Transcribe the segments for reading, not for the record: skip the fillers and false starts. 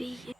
be.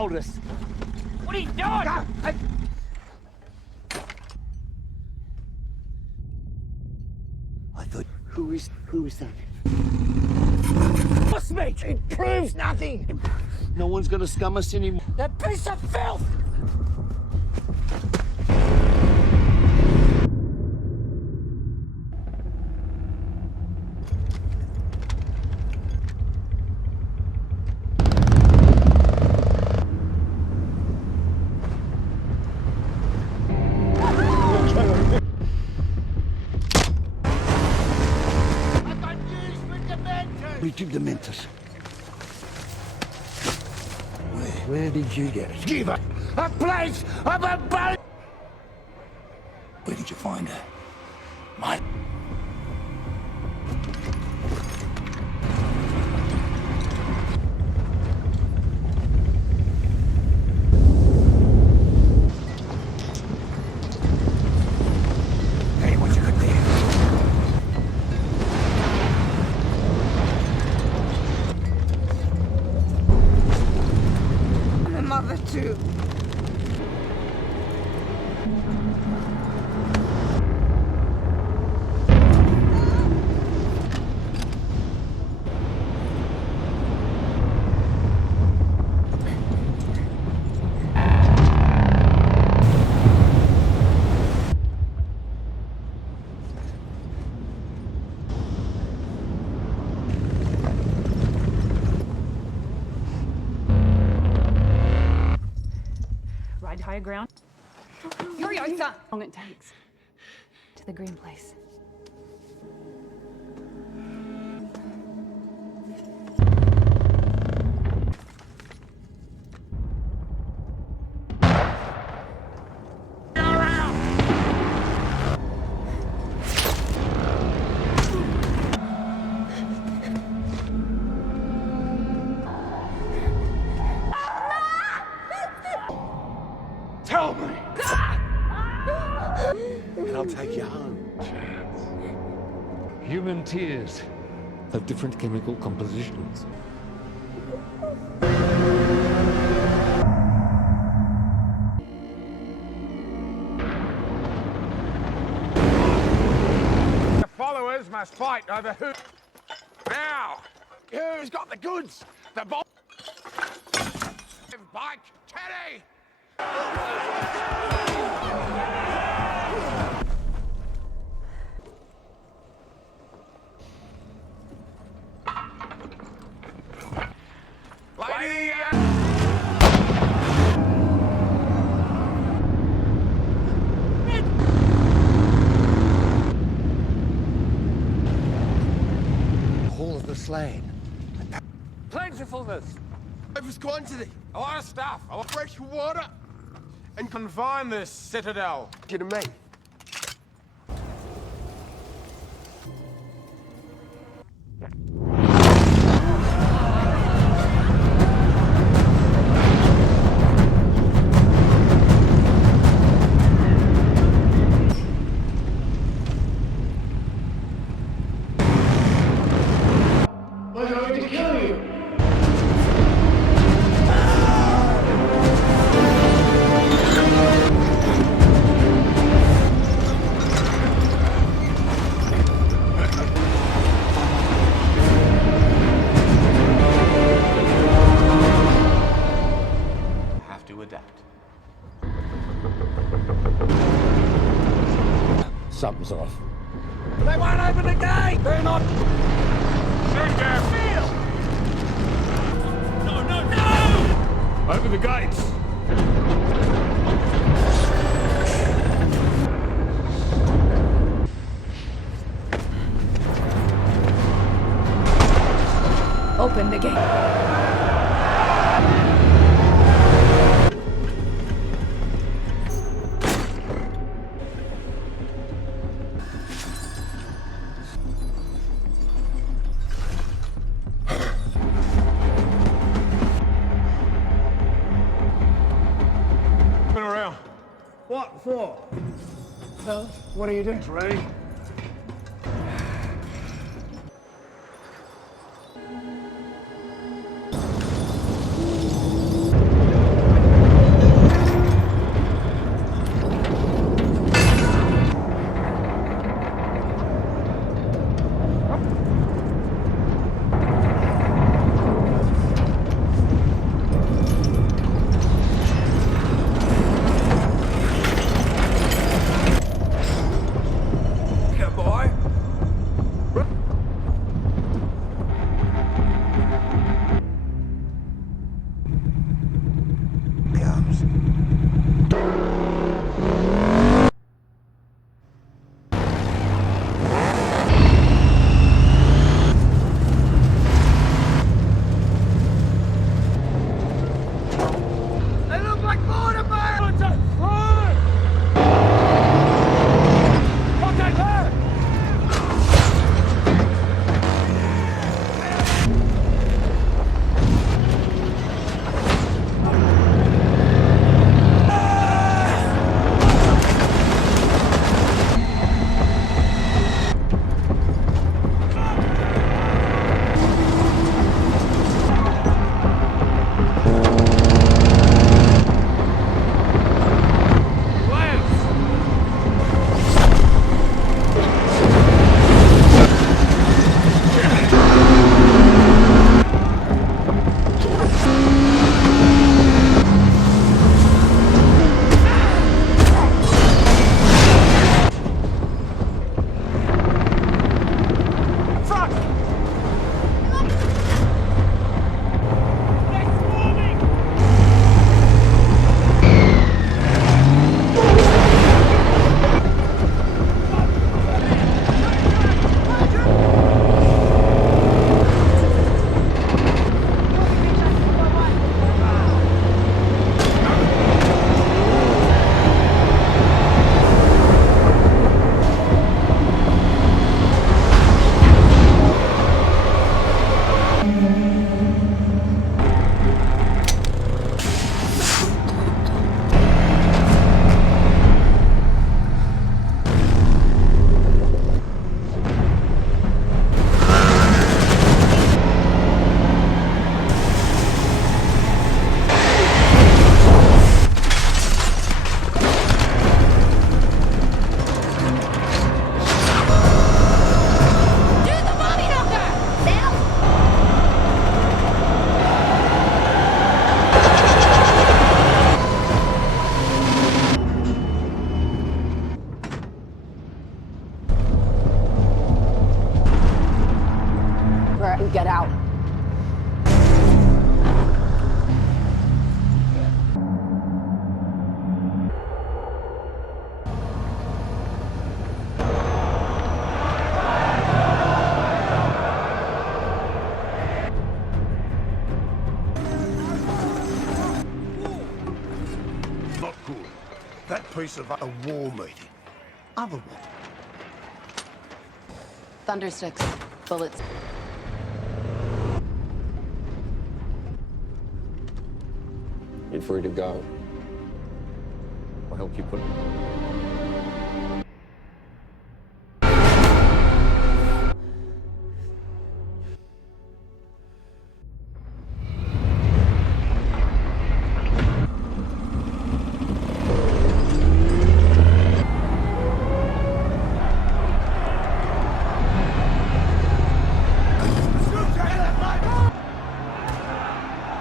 Us. What are you doing? I thought, who is that? What's me? It proves nothing. No one's gonna scum us anymore. That piece of filth! Dementus. Where did you get it? Give her a place of abode! Where did you find her? My... Hey, what you got there? Mother too. Higher ground. Furiosa! How long it takes to the green place. Tell me! And I'll take you home. Human tears have different chemical compositions. The followers must fight over who... Now! Who's got the goods? The bomb... Bike Teddy! Lady! Hall of the Slain. Plentifulness! Over's quantity. A lot of stuff. A lot Fresh water. and confine this citadel. To me. I'm going to kill you! thumbs off. They won't open the gate! They're not... Shoot their field! No, no, no! Open the gates! Open the gate. What for? So, what are you doing, Ray? Get out. Not good. That piece of a war meeting. Other one. Thundersticks. Bullets. You're free to go. I'll help you put it.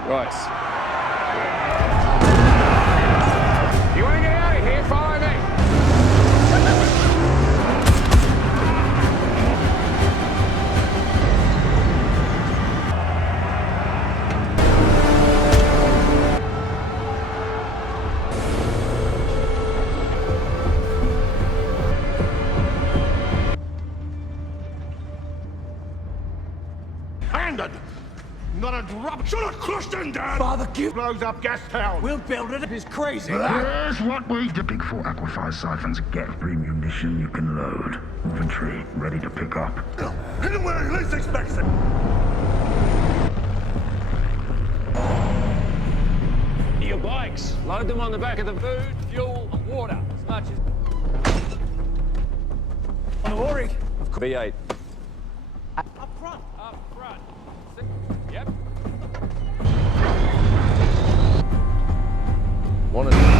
Right. You want to get out of here? Follow me. abandoned. Not a drop. Should have crushed him down. Father, give. Blows up gas town. We'll build it. It's crazy. Here's what we do. Big 4 Aquafire siphons. Get free munition you can load. Infantry ready to pick up. Hit him where he least expects it. Your bikes. Load them on the back of the food, fuel, and water. As much as... I'm worried. V8. Up front. Yep. One of them.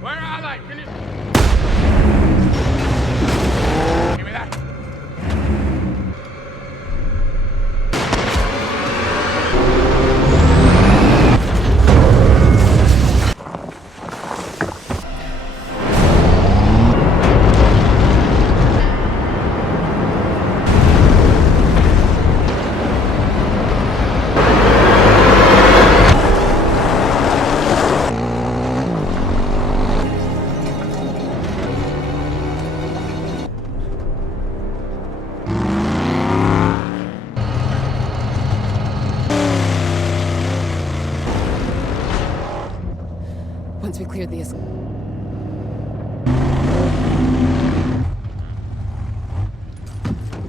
Where are they? Can you... Give me that. Once we clear the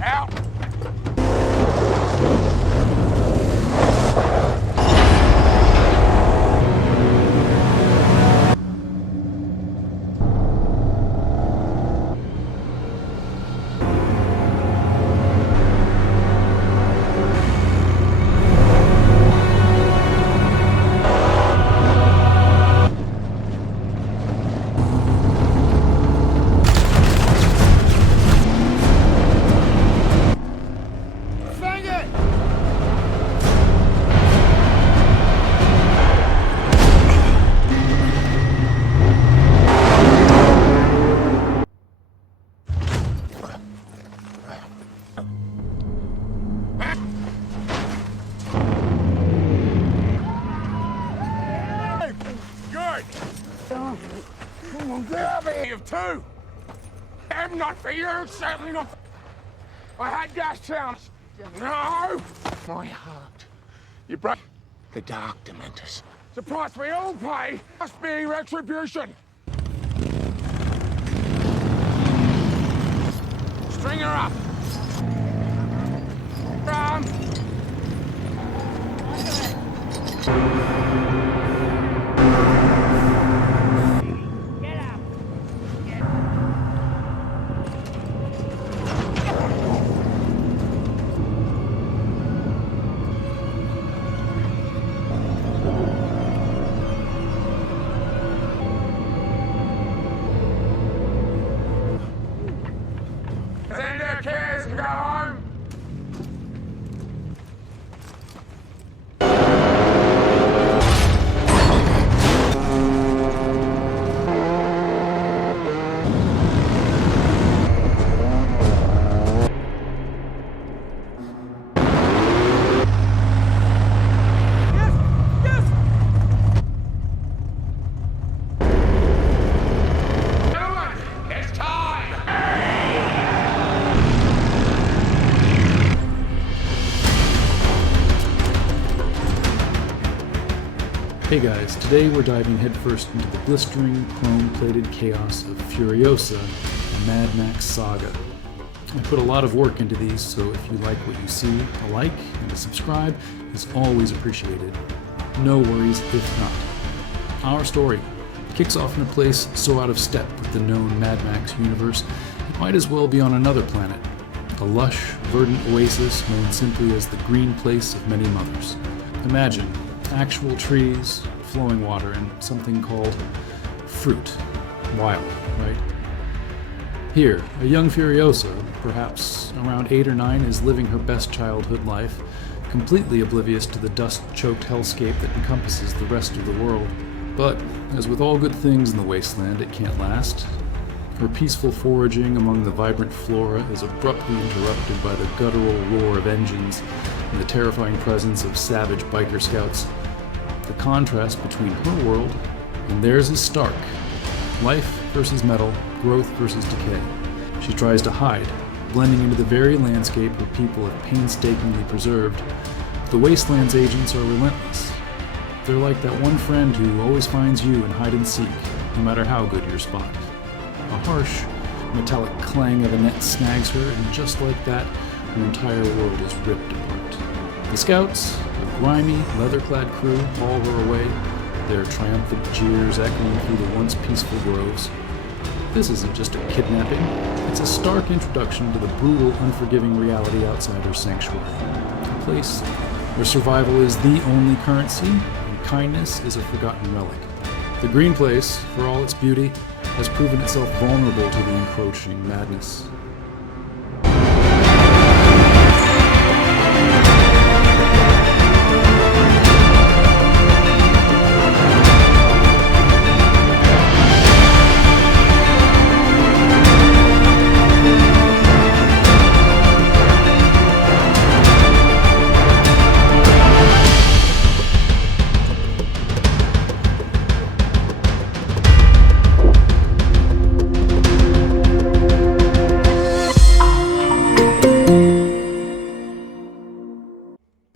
Out. Of two. I'm not for you, certainly not for... I had gas towns. No! My heart. You broke the dark Dementus. The price we all pay must be retribution. String her up. Send their kids and go home. Hey guys, today we're diving headfirst into the blistering, chrome-plated chaos of Furiosa, a Mad Max Saga. I put a lot of work into these, so if you like what you see, a like and a subscribe is always appreciated. No worries if not. Our story kicks off in a place so out of step with the known Mad Max universe, it might as well be on another planet. A lush, verdant oasis known simply as the green place of many mothers. Imagine actual trees, flowing water, and something called fruit. Wild, right? Here, a young Furiosa, perhaps around 8 or 9, is living her best childhood life, completely oblivious to the dust-choked hellscape that encompasses the rest of the world. But, as with all good things in the Wasteland, it can't last. Her peaceful foraging among the vibrant flora is abruptly interrupted by the guttural roar of engines and the terrifying presence of savage biker scouts. The contrast between her world and theirs is stark. Life versus metal, growth versus decay. She tries to hide, blending into the very landscape her people have painstakingly preserved. The Wasteland's agents are relentless. They're like that one friend who always finds you in hide and seek, no matter how good your spot. A harsh, metallic clang of a net snags her, and just like that, her entire world is ripped apart. The scouts, a grimy, leather-clad crew, haul her away, their triumphant jeers echoing through the once peaceful groves. This isn't just a kidnapping, it's a stark introduction to the brutal, unforgiving reality outside her sanctuary. A place where survival is the only currency, and kindness is a forgotten relic. The green place, for all its beauty, has proven itself vulnerable to the encroaching madness.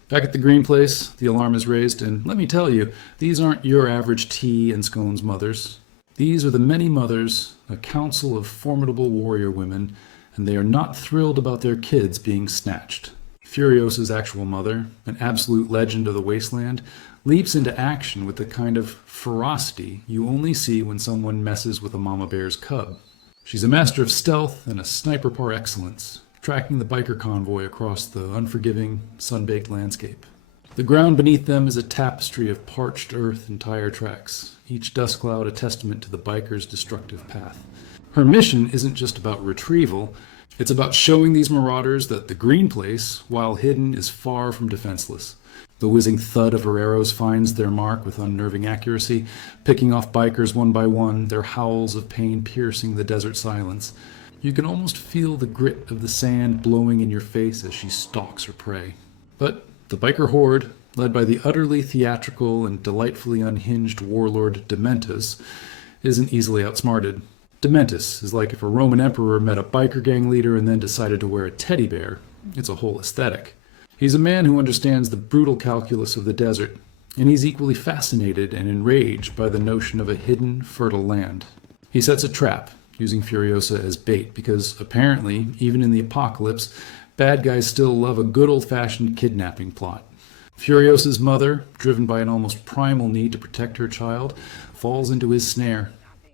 Back at the green place, the alarm is raised, and let me tell you, these aren't your average tea and scones mothers. These are the many mothers, a council of formidable warrior women, and they are not thrilled about their kids being snatched. Furiosa's actual mother, an absolute legend of the Wasteland, leaps into action with the kind of ferocity you only see when someone messes with a mama bear's cub. She's a master of stealth and a sniper par excellence, tracking the biker convoy across the unforgiving, sun-baked landscape. The ground beneath them is a tapestry of parched earth and tire tracks, each dust cloud a testament to the biker's destructive path. Her mission isn't just about retrieval, it's about showing these marauders that the green place, while hidden, is far from defenseless. The whizzing thud of her arrows finds their mark with unnerving accuracy, picking off bikers one by one, their howls of pain piercing the desert silence. You can almost feel the grit of the sand blowing in your face as she stalks her prey. But the Biker Horde, led by the utterly theatrical and delightfully unhinged Warlord Dementus, isn't easily outsmarted. Dementus is like if a Roman emperor met a biker gang leader and then decided to wear a teddy bear. It's a whole aesthetic. He's a man who understands the brutal calculus of the desert, and he's equally fascinated and enraged by the notion of a hidden, fertile land. He sets a trap, using Furiosa as bait, because apparently, even in the apocalypse, bad guys still love a good old-fashioned kidnapping plot. Furiosa's mother, driven by an almost primal need to protect her child, falls into his snare.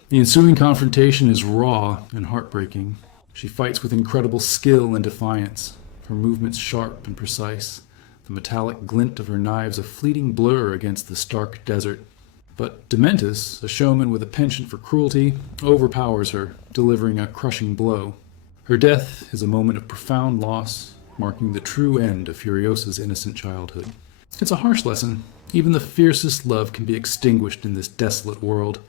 The ensuing confrontation is raw and heartbreaking. She fights with incredible skill and defiance, her movements sharp and precise, the metallic glint of her knives a fleeting blur against the stark desert. But Dementus, a showman with a penchant for cruelty, overpowers her, delivering a crushing blow. Her death is a moment of profound loss, marking the true end of Furiosa's innocent childhood. It's a harsh lesson. Even the fiercest love can be extinguished in this desolate world,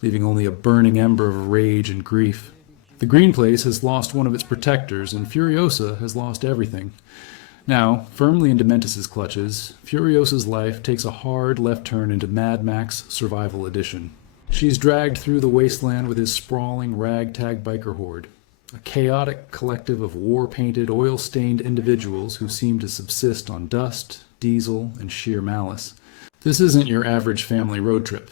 leaving only a burning ember of rage and grief. The green place has lost one of its protectors, and Furiosa has lost everything. Now, firmly in Dementus's clutches, Furiosa's life takes a hard left turn into Mad Max Survival Edition. She's dragged through the wasteland with his sprawling ragtag biker horde, a chaotic collective of war-painted, oil-stained individuals who seem to subsist on dust, diesel, and sheer malice. This isn't your average family road trip.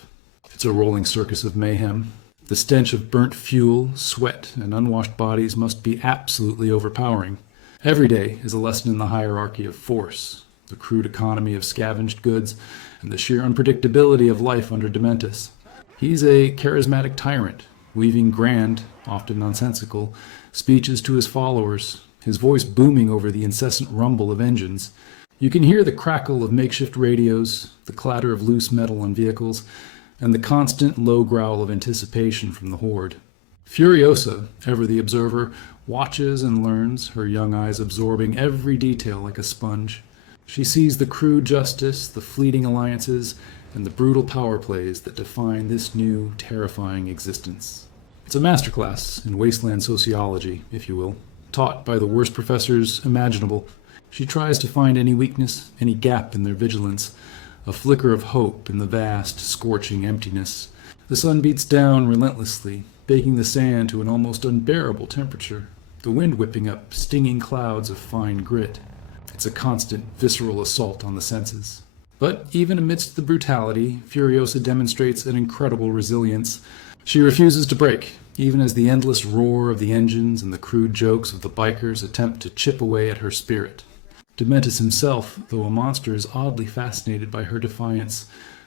It's a rolling circus of mayhem. The stench of burnt fuel, sweat, and unwashed bodies must be absolutely overpowering. Every day is a lesson in the hierarchy of force, the crude economy of scavenged goods, and the sheer unpredictability of life under Dementus. He's a charismatic tyrant, weaving grand, often nonsensical, speeches to his followers, his voice booming over the incessant rumble of engines. You can hear the crackle of makeshift radios, the clatter of loose metal on vehicles, and the constant low growl of anticipation from the Horde. Furiosa, ever the observer, watches and learns, her young eyes absorbing every detail like a sponge. She sees the crude justice, the fleeting alliances, and the brutal power plays that define this new, terrifying existence. It's a masterclass in Wasteland sociology, if you will, taught by the worst professors imaginable. She tries to find any weakness, any gap in their vigilance, a flicker of hope in the vast, scorching emptiness. The sun beats down relentlessly, baking the sand to an almost unbearable temperature, the wind whipping up stinging clouds of fine grit. It's a constant, visceral assault on the senses. But even amidst the brutality, Furiosa demonstrates an incredible resilience. She refuses to break, even as the endless roar of the engines and the crude jokes of the bikers attempt to chip away at her spirit. Dementus himself, though a monster, is oddly fascinated by her defiance,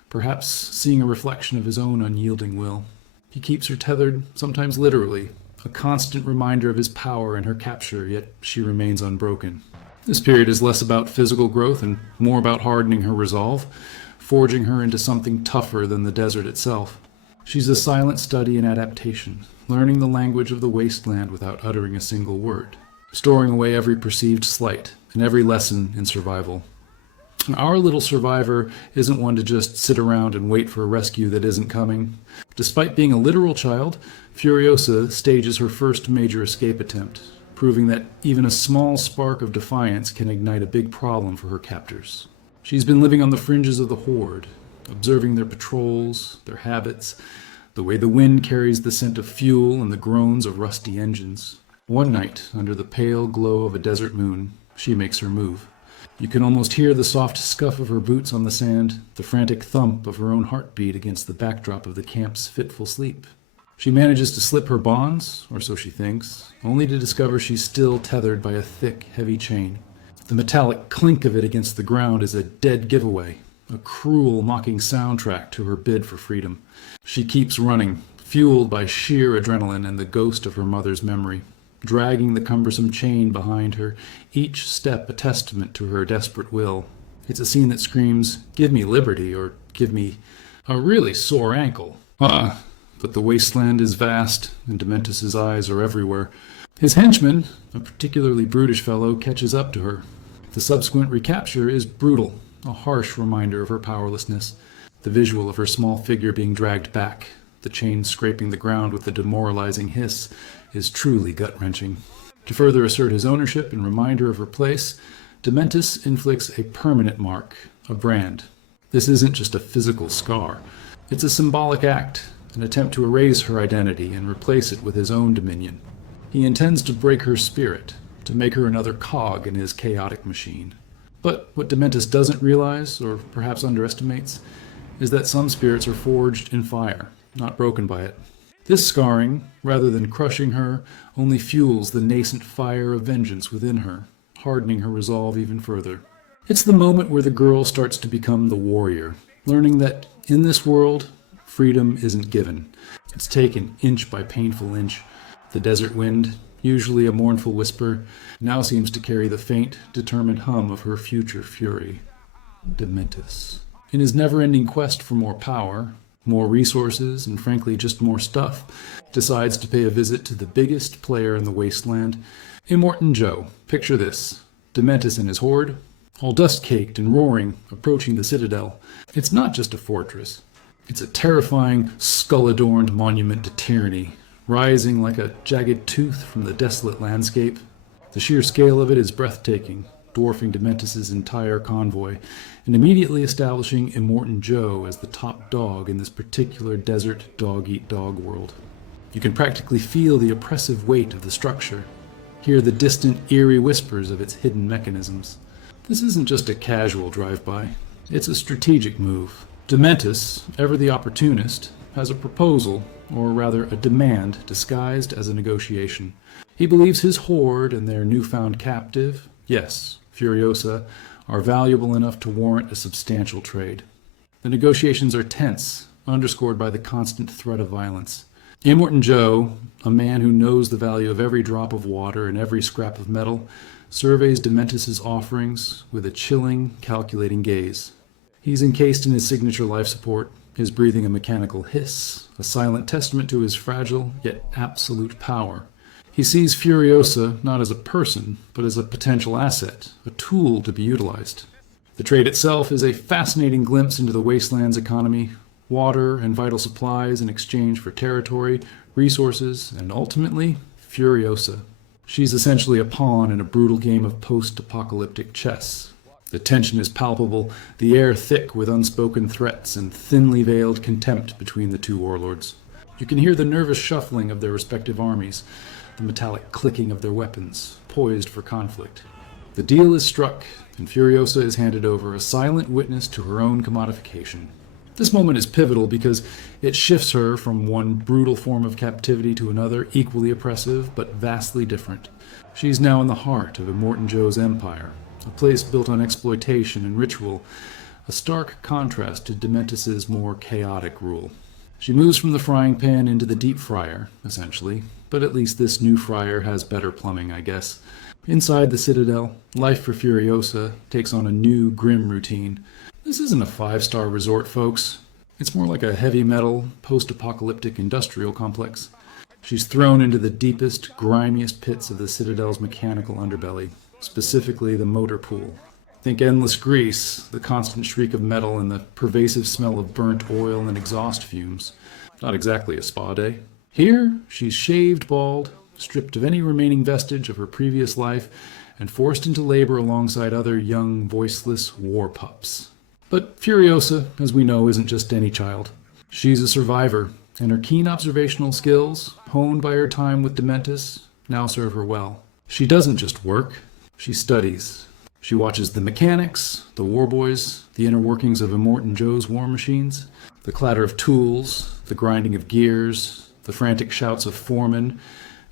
perhaps seeing a reflection of his own unyielding will. He keeps her tethered, sometimes literally, a constant reminder of his power and her capture, yet she remains unbroken. This period is less about physical growth and more about hardening her resolve, forging her into something tougher than the desert itself. She's a silent study in adaptation, learning the language of the wasteland without uttering a single word, storing away every perceived slight and every lesson in survival. Our little survivor isn't one to just sit around and wait for a rescue that isn't coming. Despite being a literal child, Furiosa stages her first major escape attempt, proving that even a small spark of defiance can ignite a big problem for her captors. She's been living on the fringes of the Horde, observing their patrols, their habits, the way the wind carries the scent of fuel and the groans of rusty engines. One night, under the pale glow of a desert moon, she makes her move. You can almost hear the soft scuff of her boots on the sand, the frantic thump of her own heartbeat against the backdrop of the camp's fitful sleep. She manages to slip her bonds, or so she thinks, only to discover she's still tethered by a thick, heavy chain. The metallic clink of it against the ground is a dead giveaway, a cruel, mocking soundtrack to her bid for freedom. She keeps running, fueled by sheer adrenaline and the ghost of her mother's memory, dragging the cumbersome chain behind her, each step a testament to her desperate will. It's a scene that screams, "Give me liberty," or "Give me a really sore ankle." But the wasteland is vast, and Dementus's eyes are everywhere. His henchman, a particularly brutish fellow, catches up to her. The subsequent recapture is brutal, a harsh reminder of her powerlessness. The visual of her small figure being dragged back, the chain scraping the ground with a demoralizing hiss, is truly gut-wrenching. To further assert his ownership and remind her of her place, Dementus inflicts a permanent mark, a brand. This isn't just a physical scar. It's a symbolic act, an attempt to erase her identity and replace it with his own dominion. He intends to break her spirit, to make her another cog in his chaotic machine. But what Dementus doesn't realize, or perhaps underestimates, is that some spirits are forged in fire, not broken by it. This scarring, rather than crushing her, only fuels the nascent fire of vengeance within her, hardening her resolve even further. It's the moment where the girl starts to become the warrior, learning that in this world, freedom isn't given. It's taken inch by painful inch. The desert wind, usually a mournful whisper, now seems to carry the faint, determined hum of her future fury. Dementus. In his never-ending quest for more power, more resources, and frankly just more stuff, decides to pay a visit to the biggest player in the wasteland, Immortan Joe. Picture this. Dementus and his horde, all dust-caked and roaring, approaching the Citadel. It's not just a fortress. It's a terrifying, skull-adorned monument to tyranny, rising like a jagged tooth from the desolate landscape. The sheer scale of it is breathtaking, dwarfing Dementus's entire convoy, and immediately establishing Immortan Joe as the top dog in this particular desert dog-eat-dog world. You can practically feel the oppressive weight of the structure, hear the distant, eerie whispers of its hidden mechanisms. This isn't just a casual drive-by. It's a strategic move. Dementus, ever the opportunist, has a proposal, or rather a demand disguised as a negotiation. He believes his horde and their newfound captive, yes, Furiosa, are valuable enough to warrant a substantial trade. The negotiations are tense, underscored by the constant threat of violence. Immortan Joe, a man who knows the value of every drop of water and every scrap of metal, surveys Dementus' offerings with a chilling, calculating gaze. He's encased in his signature life support, his breathing a mechanical hiss, a silent testament to his fragile yet absolute power. He sees Furiosa not as a person, but as a potential asset, a tool to be utilized. The trade itself is a fascinating glimpse into the Wasteland's economy, water and vital supplies in exchange for territory, resources, and ultimately, Furiosa. She's essentially a pawn in a brutal game of post-apocalyptic chess. The tension is palpable, the air thick with unspoken threats and thinly veiled contempt between the two warlords. You can hear the nervous shuffling of their respective armies, the metallic clicking of their weapons, poised for conflict. The deal is struck, and Furiosa is handed over, a silent witness to her own commodification. This moment is pivotal because it shifts her from one brutal form of captivity to another, equally oppressive, but vastly different. She's now in the heart of Immortan Joe's empire, a place built on exploitation and ritual, a stark contrast to Dementus' more chaotic rule. She moves from the frying pan into the deep fryer, essentially, but at least this new fryer has better plumbing, I guess. Inside the Citadel, life for Furiosa takes on a new, grim routine. This isn't a 5-star resort, folks. It's more like a heavy metal, post-apocalyptic industrial complex. She's thrown into the deepest, grimiest pits of the Citadel's mechanical underbelly, specifically the motor pool. Think endless grease, the constant shriek of metal, and the pervasive smell of burnt oil and exhaust fumes. Not exactly a spa day. Here, she's shaved bald, stripped of any remaining vestige of her previous life, and forced into labor alongside other young, voiceless war pups. But Furiosa, as we know, isn't just any child. She's a survivor, and her keen observational skills, honed by her time with Dementus, now serve her well. She doesn't just work, she studies. She watches the mechanics, the warboys, the inner workings of Immortan Joe's war machines, the clatter of tools, the grinding of gears, the frantic shouts of foremen.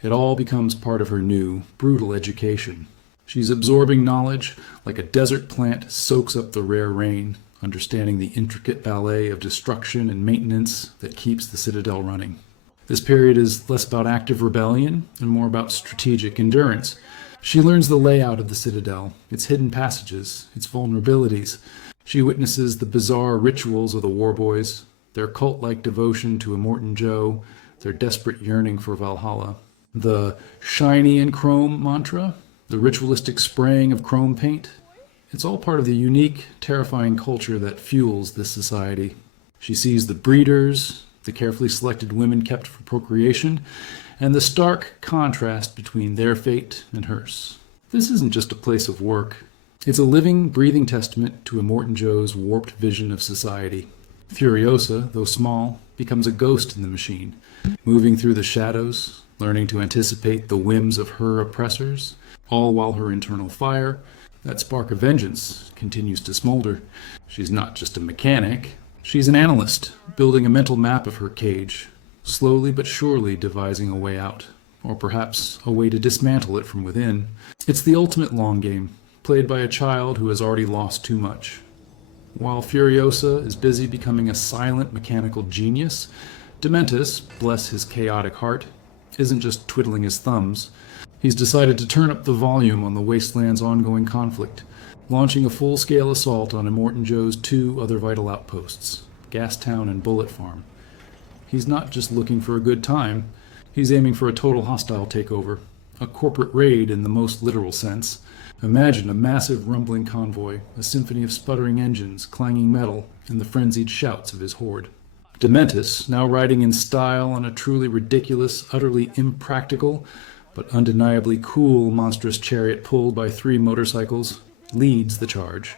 It all becomes part of her new, brutal education. She's absorbing knowledge like a desert plant soaks up the rare rain, understanding the intricate ballet of destruction and maintenance that keeps the Citadel running. This period is less about active rebellion and more about strategic endurance. She learns the layout of the Citadel, its hidden passages, its vulnerabilities. She witnesses the bizarre rituals of the warboys, their cult-like devotion to Immortan Joe, their desperate yearning for Valhalla. The shiny and chrome mantra, the ritualistic spraying of chrome paint, it's all part of the unique, terrifying culture that fuels this society. She sees the breeders, the carefully selected women kept for procreation, and the stark contrast between their fate and hers. This isn't just a place of work. It's a living, breathing testament to Immortan Joe's warped vision of society. Furiosa, though small, becomes a ghost in the machine, moving through the shadows, learning to anticipate the whims of her oppressors, all while her internal fire, that spark of vengeance, continues to smolder. She's not just a mechanic. She's an analyst, building a mental map of her cage, slowly but surely devising a way out, or perhaps a way to dismantle it from within. It's the ultimate long game, played by a child who has already lost too much. While Furiosa is busy becoming a silent mechanical genius, Dementus, bless his chaotic heart, isn't just twiddling his thumbs. He's decided to turn up the volume on the Wasteland's ongoing conflict, launching a full-scale assault on Immortan Joe's 2 other vital outposts, Gastown and Bullet Farm. He's not just looking for a good time, he's aiming for a total hostile takeover, a corporate raid in the most literal sense. Imagine a massive rumbling convoy, a symphony of sputtering engines, clanging metal, and the frenzied shouts of his horde. Dementus, now riding in style on a truly ridiculous, utterly impractical, but undeniably cool monstrous chariot pulled by 3 motorcycles, leads the charge.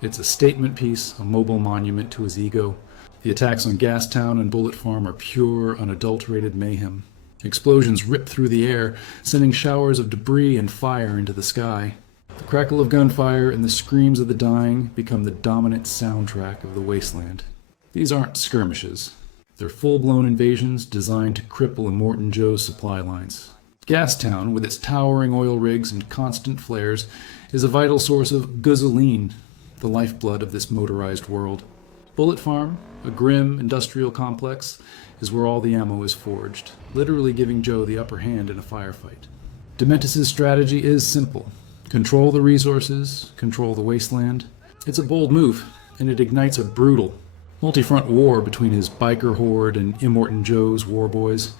It's a statement piece, a mobile monument to his ego. The attacks on Gastown and Bullet Farm are pure, unadulterated mayhem. Explosions rip through the air, sending showers of debris and fire into the sky. The crackle of gunfire and the screams of the dying become the dominant soundtrack of the Wasteland. These aren't skirmishes. They're full-blown invasions designed to cripple Immortan Joe's supply lines. Gastown, with its towering oil rigs and constant flares, is a vital source of gasoline, the lifeblood of this motorized world. Bullet Farm, a grim industrial complex, is where all the ammo is forged, literally giving Joe the upper hand in a firefight. Dementus' strategy is simple. Control the resources, control the wasteland. It's a bold move, and it ignites a brutal, multi-front war between his Biker Horde and Immortan Joe's warboys.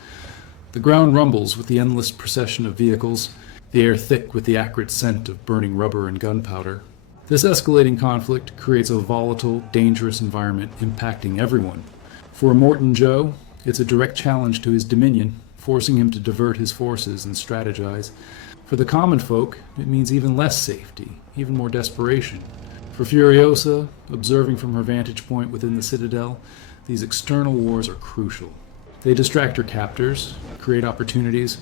The ground rumbles with the endless procession of vehicles, the air thick with the acrid scent of burning rubber and gunpowder. This escalating conflict creates a volatile, dangerous environment impacting everyone. For Immortan Joe, it's a direct challenge to his dominion, forcing him to divert his forces and strategize. For the common folk, it means even less safety, even more desperation. For Furiosa, observing from her vantage point within the Citadel, these external wars are crucial. They distract her captors, create opportunities,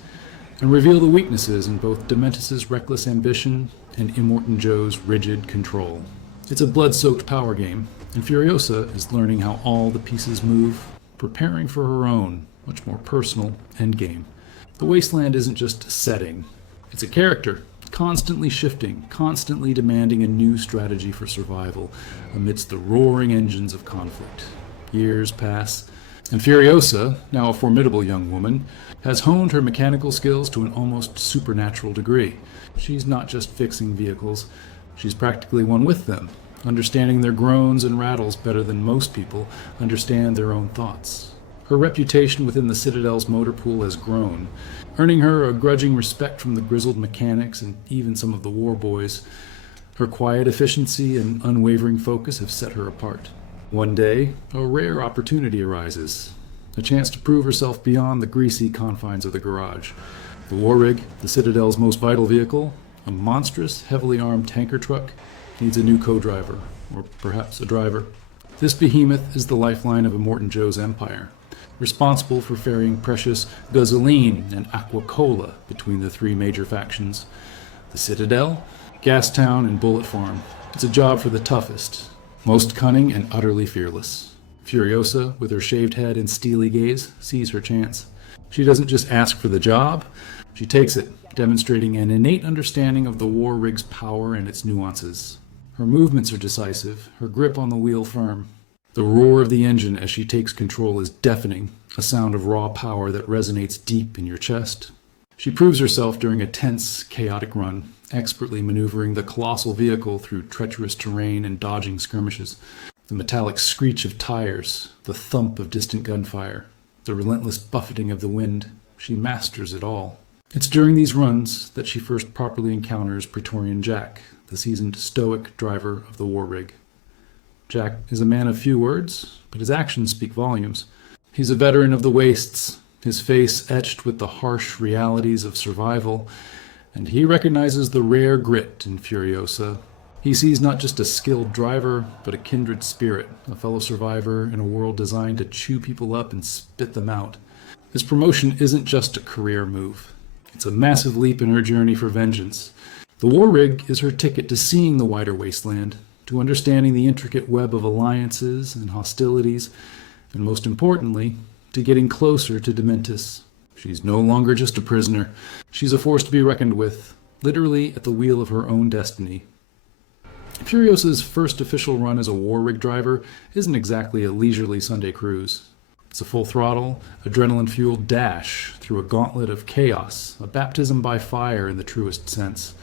and reveal the weaknesses in both Dementus' reckless ambition and Immortan Joe's rigid control. It's a blood-soaked power game, and Furiosa is learning how all the pieces move, preparing for her own, much more personal endgame. The Wasteland isn't just a setting, it's a character, constantly shifting, constantly demanding a new strategy for survival amidst the roaring engines of conflict. Years pass, and Furiosa, now a formidable young woman, has honed her mechanical skills to an almost supernatural degree. She's not just fixing vehicles, she's practically one with them, understanding their groans and rattles better than most people understand their own thoughts. Her reputation within the Citadel's motor pool has grown, earning her a grudging respect from the grizzled mechanics and even some of the war boys. Her quiet efficiency and unwavering focus have set her apart. One day, a rare opportunity arises, a chance to prove herself beyond the greasy confines of the garage. The war rig, the Citadel's most vital vehicle, a monstrous, heavily armed tanker truck, needs a new co-driver, or perhaps a driver. This behemoth is the lifeline of Immortan Joe's empire, responsible for ferrying precious gasoline and aqua-cola between the three major factions: the Citadel, Gastown, and Bullet Farm. It's a job for the toughest, most cunning and utterly fearless. Furiosa, with her shaved head and steely gaze, sees her chance. She doesn't just ask for the job, she takes it, demonstrating an innate understanding of the war rig's power and its nuances. Her movements are decisive, her grip on the wheel firm. The roar of the engine as she takes control is deafening, a sound of raw power that resonates deep in your chest. She proves herself during a tense, chaotic run, expertly maneuvering the colossal vehicle through treacherous terrain and dodging skirmishes. The metallic screech of tires, the thump of distant gunfire, the relentless buffeting of the wind, she masters it all. It's during these runs that she first properly encounters Praetorian Jack, the seasoned stoic driver of the war rig. Jack is a man of few words, but his actions speak volumes. He's a veteran of the wastes, his face etched with the harsh realities of survival, and he recognizes the rare grit in Furiosa. He sees not just a skilled driver, but a kindred spirit, a fellow survivor in a world designed to chew people up and spit them out. This promotion isn't just a career move. It's a massive leap in her journey for vengeance. The war rig is her ticket to seeing the wider wasteland, to understanding the intricate web of alliances and hostilities, and most importantly, to getting closer to Dementus. She's no longer just a prisoner. She's a force to be reckoned with, literally at the wheel of her own destiny. Furiosa's first official run as a war rig driver isn't exactly a leisurely Sunday cruise. It's a full-throttle, adrenaline-fueled dash through a gauntlet of chaos, a baptism by fire in the truest sense.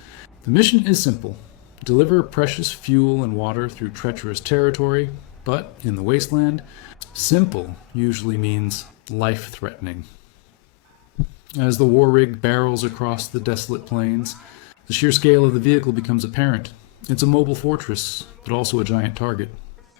The mission is simple: deliver precious fuel and water through treacherous territory, but in the wasteland, simple usually means life-threatening. As the war rig barrels across the desolate plains, the sheer scale of the vehicle becomes apparent. It's a mobile fortress, but also a giant target.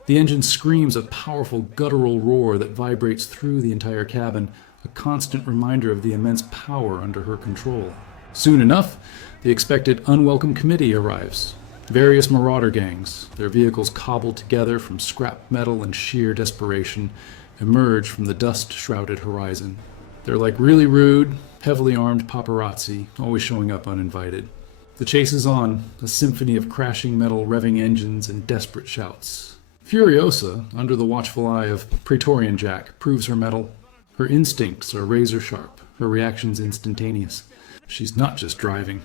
The engine screams a powerful guttural roar that vibrates through the entire cabin, a constant reminder of the immense power under her control. Soon enough, the expected unwelcome committee arrives. Various marauder gangs, their vehicles cobbled together from scrap metal and sheer desperation, emerge from the dust-shrouded horizon. They're like really rude, heavily armed paparazzi, always showing up uninvited. The chase is on, a symphony of crashing metal revving engines and desperate shouts. Furiosa, under the watchful eye of Praetorian Jack, proves her mettle. Her instincts are razor sharp, her reactions instantaneous. She's not just driving.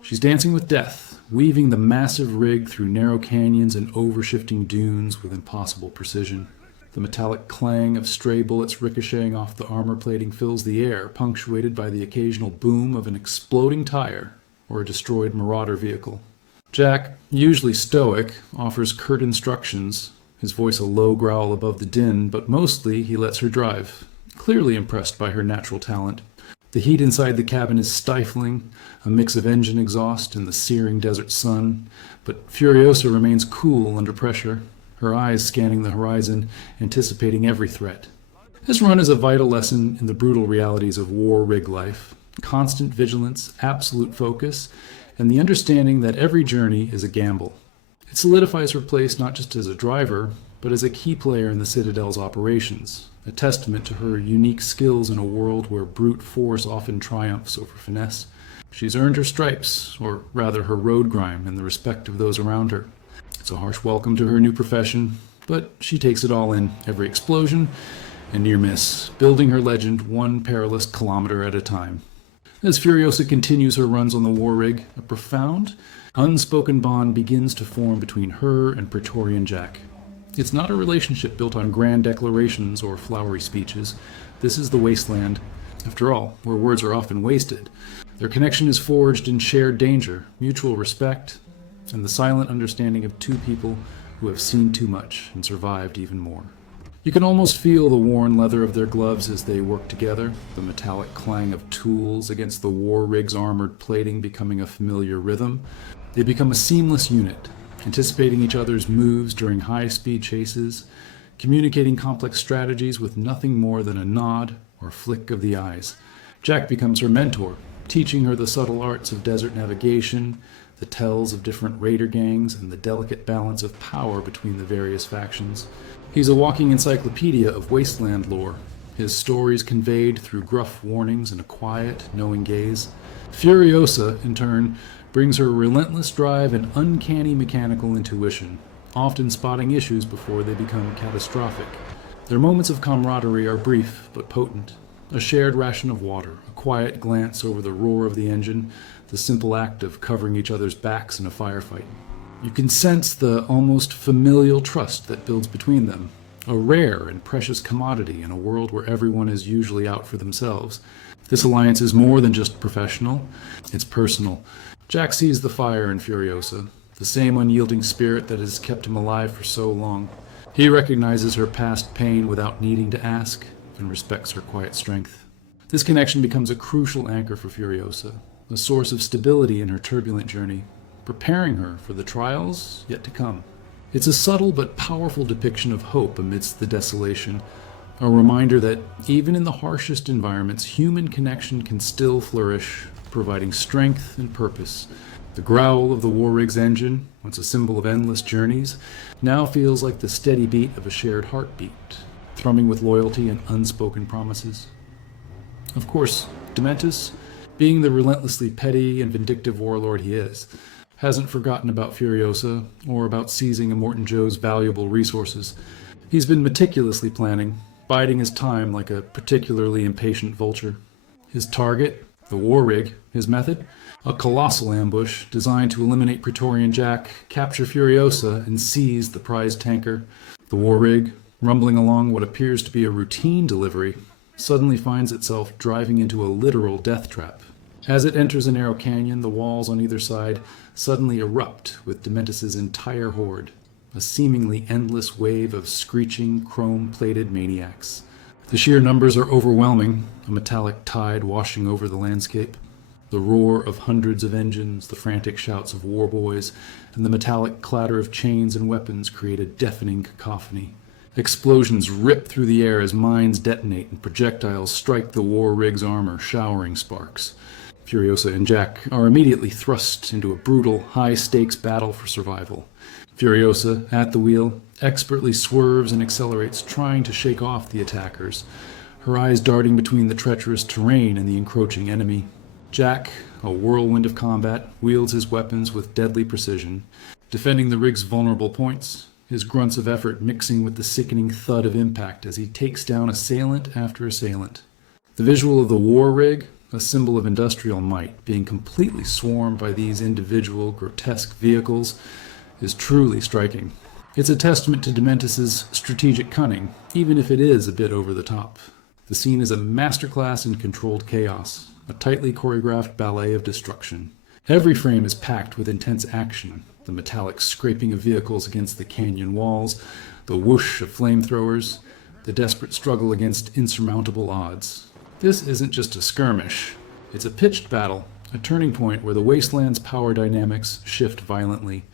She's dancing with death, weaving the massive rig through narrow canyons and over-shifting dunes with impossible precision. The metallic clang of stray bullets ricocheting off the armor plating fills the air, punctuated by the occasional boom of an exploding tire or a destroyed marauder vehicle. Jack, usually stoic, offers curt instructions, his voice a low growl above the din, but mostly he lets her drive, clearly impressed by her natural talent. The heat inside the cabin is stifling, a mix of engine exhaust and the searing desert sun, but Furiosa remains cool under pressure, her eyes scanning the horizon, anticipating every threat. This run is a vital lesson in the brutal realities of war rig life, constant vigilance, absolute focus, and the understanding that every journey is a gamble. It solidifies her place not just as a driver, but as a key player in the Citadel's operations, a testament to her unique skills in a world where brute force often triumphs over finesse. She's earned her stripes, or rather her road grime, in the respect of those around her. It's a harsh welcome to her new profession, but she takes it all in, every explosion and near miss, building her legend one perilous kilometer at a time. As Furiosa continues her runs on the war rig, a profound, unspoken bond begins to form between her and Praetorian Jack. It's not a relationship built on grand declarations or flowery speeches. This is the Wasteland, after all, where words are often wasted. Their connection is forged in shared danger, mutual respect, and the silent understanding of two people who have seen too much and survived even more. You can almost feel the worn leather of their gloves as they work together, the metallic clang of tools against the war rig's armored plating becoming a familiar rhythm. They become a seamless unit, anticipating each other's moves during high-speed chases, communicating complex strategies with nothing more than a nod or flick of the eyes. Jack becomes her mentor, teaching her the subtle arts of desert navigation, the tells of different raider gangs, and the delicate balance of power between the various factions. He's a walking encyclopedia of Wasteland lore, his stories conveyed through gruff warnings and a quiet, knowing gaze. Furiosa, in turn, brings her relentless drive and uncanny mechanical intuition, often spotting issues before they become catastrophic. Their moments of camaraderie are brief but potent. A shared ration of water, a quiet glance over the roar of the engine, the simple act of covering each other's backs in a firefight. You can sense the almost familial trust that builds between them, a rare and precious commodity in a world where everyone is usually out for themselves. This alliance is more than just professional, it's personal. Jack sees the fire in Furiosa, the same unyielding spirit that has kept him alive for so long. He recognizes her past pain without needing to ask, and respects her quiet strength. This connection becomes a crucial anchor for Furiosa, a source of stability in her turbulent journey, preparing her for the trials yet to come. It's a subtle but powerful depiction of hope amidst the desolation, a reminder that even in the harshest environments, human connection can still flourish, providing strength and purpose. The growl of the war rig's engine, once a symbol of endless journeys, now feels like the steady beat of a shared heartbeat, thrumming with loyalty and unspoken promises. Of course, Dementus, being the relentlessly petty and vindictive warlord he is, hasn't forgotten about Furiosa or about seizing Immortan Joe's valuable resources. He's been meticulously planning, biding his time like a particularly impatient vulture. His target, the war rig, his method, a colossal ambush designed to eliminate Praetorian Jack, capture Furiosa, and seize the prized tanker. The war rig, rumbling along what appears to be a routine delivery, suddenly finds itself driving into a literal death trap. As it enters a narrow canyon, the walls on either side suddenly erupt with Dementus's entire horde, a seemingly endless wave of screeching, chrome-plated maniacs. The sheer numbers are overwhelming, a metallic tide washing over the landscape. The roar of hundreds of engines, the frantic shouts of war boys, and the metallic clatter of chains and weapons create a deafening cacophony. Explosions rip through the air as mines detonate and projectiles strike the war rig's armor, showering sparks. Furiosa and Jack are immediately thrust into a brutal, high-stakes battle for survival. Furiosa, at the wheel, expertly swerves and accelerates, trying to shake off the attackers, her eyes darting between the treacherous terrain and the encroaching enemy. Jack, a whirlwind of combat, wields his weapons with deadly precision, defending the rig's vulnerable points, his grunts of effort mixing with the sickening thud of impact as he takes down assailant after assailant. The visual of the war rig, a symbol of industrial might, being completely swarmed by these individual, grotesque vehicles, is truly striking. It's a testament to Dementus's strategic cunning, even if it is a bit over the top. The scene is a masterclass in controlled chaos, a tightly choreographed ballet of destruction. Every frame is packed with intense action, the metallic scraping of vehicles against the canyon walls, the whoosh of flamethrowers, the desperate struggle against insurmountable odds. This isn't just a skirmish. It's a pitched battle, a turning point where the Wasteland's power dynamics shift violently.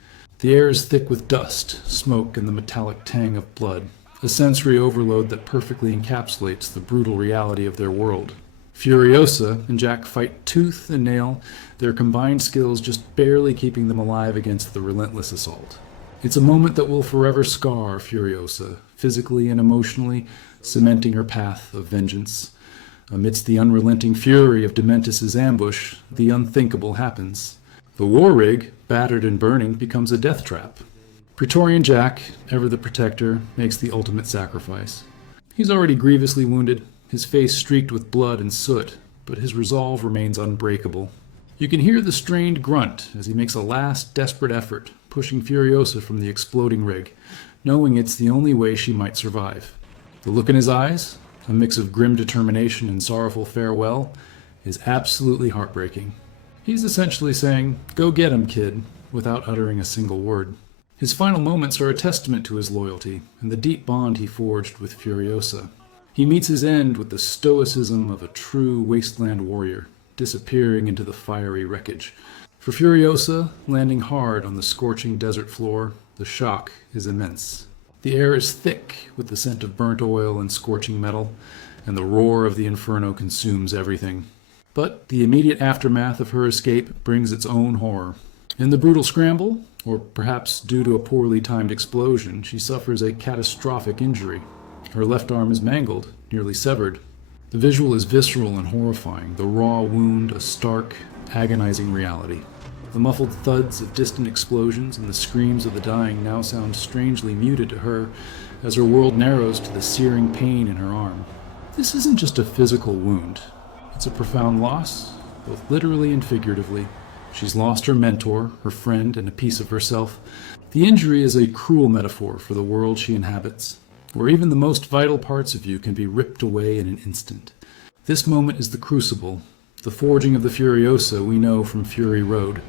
The air is thick with dust, smoke, and the metallic tang of blood, a sensory overload that perfectly encapsulates the brutal reality of their world. Furiosa and Jack fight tooth and nail, their combined skills just barely keeping them alive against the relentless assault. It's a moment that will forever scar Furiosa, physically and emotionally, cementing her path of vengeance. Amidst the unrelenting fury of Dementus's ambush, the unthinkable happens. The war rig, battered and burning, becomes a death trap. Praetorian Jack, ever the protector, makes the ultimate sacrifice. He's already grievously wounded, his face streaked with blood and soot, but his resolve remains unbreakable. You can hear the strained grunt as he makes a last desperate effort, pushing Furiosa from the exploding rig, knowing it's the only way she might survive. The look in his eyes, a mix of grim determination and sorrowful farewell, is absolutely heartbreaking. He's essentially saying, "Go get him, kid," without uttering a single word. His final moments are a testament to his loyalty and the deep bond he forged with Furiosa. He meets his end with the stoicism of a true wasteland warrior, disappearing into the fiery wreckage. For Furiosa, landing hard on the scorching desert floor, the shock is immense. The air is thick with the scent of burnt oil and scorching metal, and the roar of the inferno consumes everything. But the immediate aftermath of her escape brings its own horror. In the brutal scramble, or perhaps due to a poorly timed explosion, she suffers a catastrophic injury. Her left arm is mangled, nearly severed. The visual is visceral and horrifying, the raw wound a stark, agonizing reality. The muffled thuds of distant explosions and the screams of the dying now sound strangely muted to her as her world narrows to the searing pain in her arm. This isn't just a physical wound. It's a profound loss, both literally and figuratively. She's lost her mentor, her friend, and a piece of herself. The injury is a cruel metaphor for the world she inhabits, where even the most vital parts of you can be ripped away in an instant. This moment is the crucible, the forging of the Furiosa we know from Fury Road.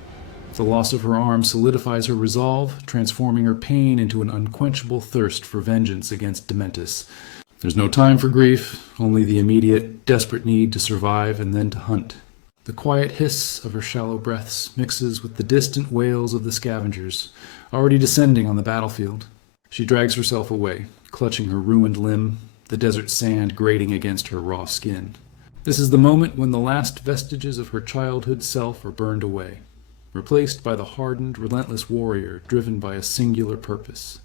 The loss of her arm solidifies her resolve, transforming her pain into an unquenchable thirst for vengeance against Dementus. There's no time for grief, only the immediate, desperate need to survive and then to hunt. The quiet hiss of her shallow breaths mixes with the distant wails of the scavengers, already descending on the battlefield. She drags herself away, clutching her ruined limb, the desert sand grating against her raw skin. This is the moment when the last vestiges of her childhood self are burned away, replaced by the hardened, relentless warrior driven by a singular purpose: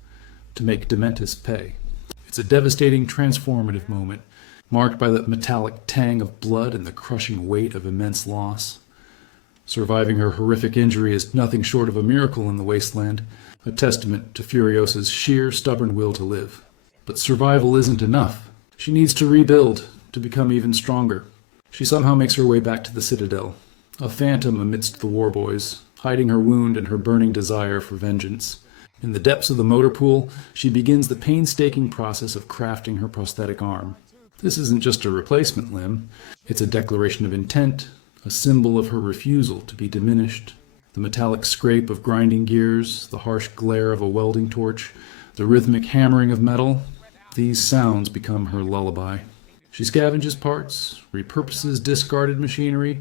to make Dementus pay. It's a devastating, transformative moment, marked by the metallic tang of blood and the crushing weight of immense loss. Surviving her horrific injury is nothing short of a miracle in the Wasteland, a testament to Furiosa's sheer, stubborn will to live. But survival isn't enough. She needs to rebuild, to become even stronger. She somehow makes her way back to the Citadel, a phantom amidst the war boys, hiding her wound and her burning desire for vengeance. In the depths of the motor pool, she begins the painstaking process of crafting her prosthetic arm. This isn't just a replacement limb, it's a declaration of intent, a symbol of her refusal to be diminished. The metallic scrape of grinding gears, the harsh glare of a welding torch, the rhythmic hammering of metal, these sounds become her lullaby. She scavenges parts, repurposes discarded machinery,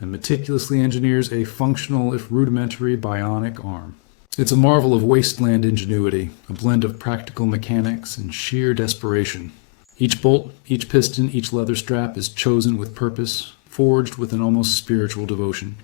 and meticulously engineers a functional, if rudimentary, bionic arm. It's a marvel of wasteland ingenuity, a blend of practical mechanics and sheer desperation. Each bolt, each piston, each leather strap is chosen with purpose, forged with an almost spiritual devotion.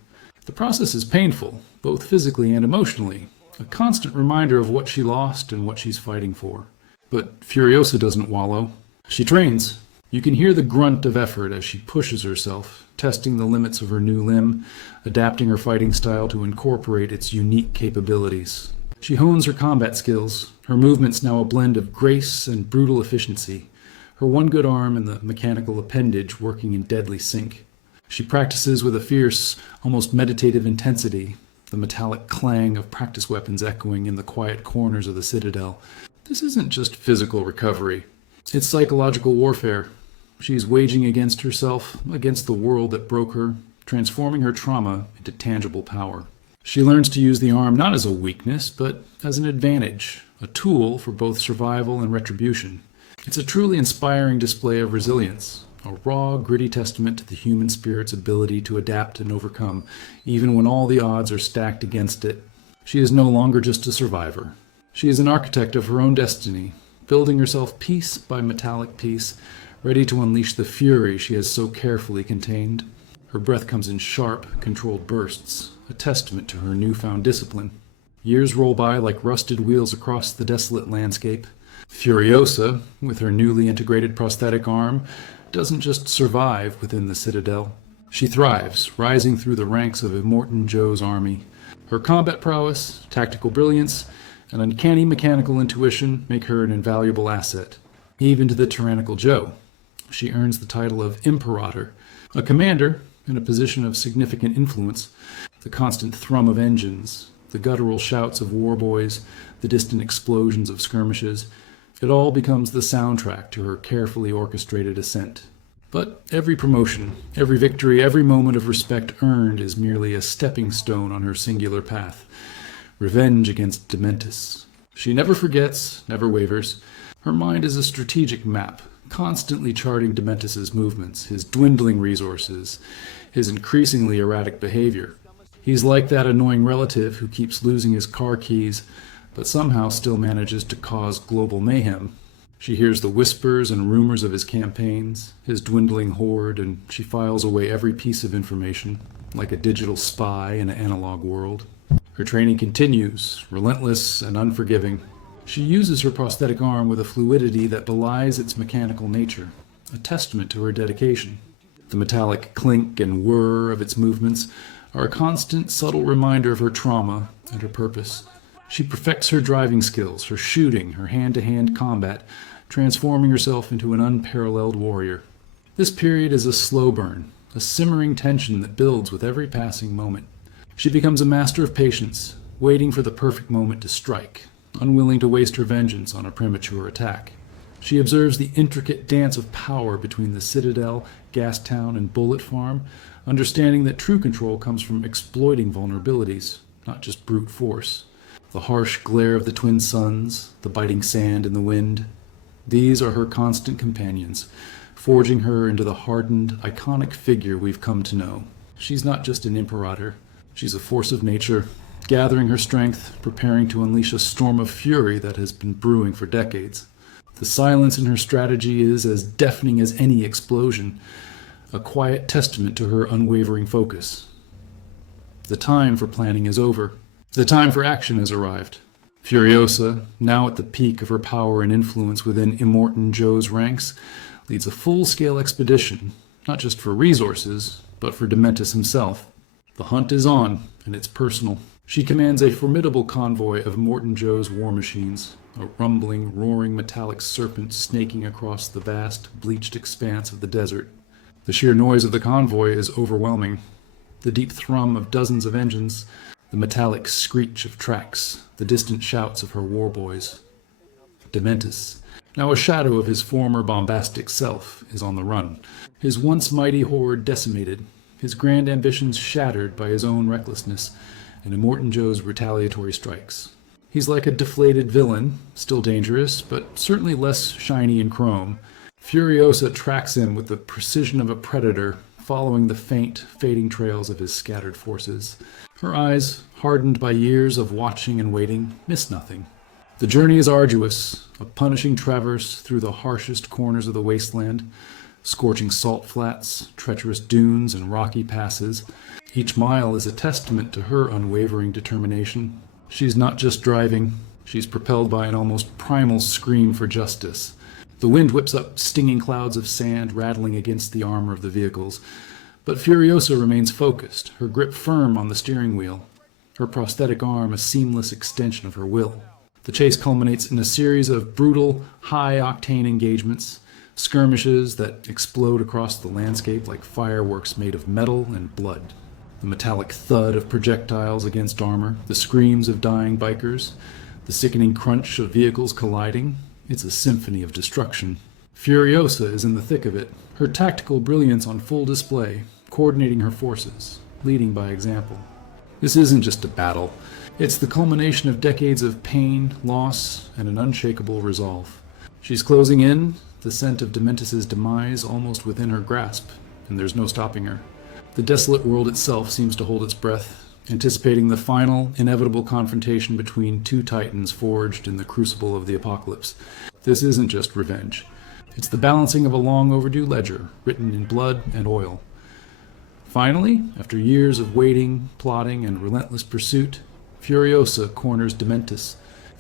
The process is painful, both physically and emotionally, a constant reminder of what she lost and what she's fighting for. But Furiosa doesn't wallow. She trains. You can hear the grunt of effort as she pushes herself, testing the limits of her new limb, adapting her fighting style to incorporate its unique capabilities. She hones her combat skills, her movements now a blend of grace and brutal efficiency, her one good arm and the mechanical appendage working in deadly sync. She practices with a fierce, almost meditative intensity, the metallic clang of practice weapons echoing in the quiet corners of the Citadel. This isn't just physical recovery. It's psychological warfare. She's waging against herself, against the world that broke her, transforming her trauma into tangible power. She learns to use the arm not as a weakness, but as an advantage, a tool for both survival and retribution. It's a truly inspiring display of resilience, a raw, gritty testament to the human spirit's ability to adapt and overcome, even when all the odds are stacked against it. She is no longer just a survivor. She is an architect of her own destiny, building herself piece by metallic piece, ready to unleash the fury she has so carefully contained. Her breath comes in sharp, controlled bursts, a testament to her newfound discipline. Years roll by like rusted wheels across the desolate landscape. Furiosa, with her newly integrated prosthetic arm, doesn't just survive within the Citadel. She thrives, rising through the ranks of Immortan Joe's army. Her combat prowess, tactical brilliance, and uncanny mechanical intuition make her an invaluable asset, even to the tyrannical Joe. She earns the title of Imperator, a commander in a position of significant influence. The constant thrum of engines, the guttural shouts of war boys, the distant explosions of skirmishes, it all becomes the soundtrack to her carefully orchestrated ascent. But every promotion, every victory, every moment of respect earned is merely a stepping stone on her singular path. Revenge against Dementus. She never forgets, never wavers. Her mind is a strategic map, constantly charting Dementus's movements, his dwindling resources, his increasingly erratic behavior. He's like that annoying relative who keeps losing his car keys, but somehow still manages to cause global mayhem. She hears the whispers and rumors of his campaigns, his dwindling horde, and she files away every piece of information, like a digital spy in an analog world. Her training continues, relentless and unforgiving. She uses her prosthetic arm with a fluidity that belies its mechanical nature, a testament to her dedication. The metallic clink and whir of its movements are a constant, subtle reminder of her trauma and her purpose. She perfects her driving skills, her shooting, her hand-to-hand combat, transforming herself into an unparalleled warrior. This period is a slow burn, a simmering tension that builds with every passing moment. She becomes a master of patience, waiting for the perfect moment to strike, unwilling to waste her vengeance on a premature attack. She observes the intricate dance of power between the Citadel, Gastown, and Bullet Farm, understanding that true control comes from exploiting vulnerabilities, not just brute force. The harsh glare of the twin suns, the biting sand in the wind, these are her constant companions, forging her into the hardened, iconic figure we've come to know. She's not just an imperator. She's a force of nature, gathering her strength, preparing to unleash a storm of fury that has been brewing for decades. The silence in her strategy is as deafening as any explosion, a quiet testament to her unwavering focus. The time for planning is over. The time for action has arrived. Furiosa, now at the peak of her power and influence within Immortan Joe's ranks, leads a full-scale expedition, not just for resources, but for Dementus himself. The hunt is on, and it's personal. She commands a formidable convoy of Immortan Joe's war machines, a rumbling, roaring metallic serpent snaking across the vast, bleached expanse of the desert. The sheer noise of the convoy is overwhelming. The deep thrum of dozens of engines, the metallic screech of tracks, the distant shouts of her war boys. Dementus, now a shadow of his former bombastic self, is on the run. His once mighty horde decimated, his grand ambitions shattered by his own recklessness and Immortan Joe's retaliatory strikes. He's like a deflated villain, still dangerous, but certainly less shiny and chrome. Furiosa tracks him with the precision of a predator, following the faint, fading trails of his scattered forces. Her eyes, hardened by years of watching and waiting, miss nothing. The journey is arduous, a punishing traverse through the harshest corners of the Wasteland, scorching salt flats, treacherous dunes, and rocky passes. Each mile is a testament to her unwavering determination. She's not just driving, she's propelled by an almost primal scream for justice. The wind whips up stinging clouds of sand rattling against the armor of the vehicles, but Furiosa remains focused, her grip firm on the steering wheel. her prosthetic arm a seamless extension of her will. The chase culminates in a series of brutal, high-octane engagements, skirmishes that explode across the landscape like fireworks made of metal and blood. The metallic thud of projectiles against armor, the screams of dying bikers, the sickening crunch of vehicles colliding. It's a symphony of destruction. Furiosa is in the thick of it, her tactical brilliance on full display, coordinating her forces, leading by example. This isn't just a battle. It's the culmination of decades of pain, loss, and an unshakable resolve. She's closing in, the scent of Dementus's demise almost within her grasp, and there's no stopping her. The desolate world itself seems to hold its breath, anticipating the final, inevitable confrontation between two titans forged in the crucible of the apocalypse. This isn't just revenge. It's the balancing of a long overdue ledger, written in blood and oil. Finally, after years of waiting, plotting, and relentless pursuit, Furiosa corners Dementus.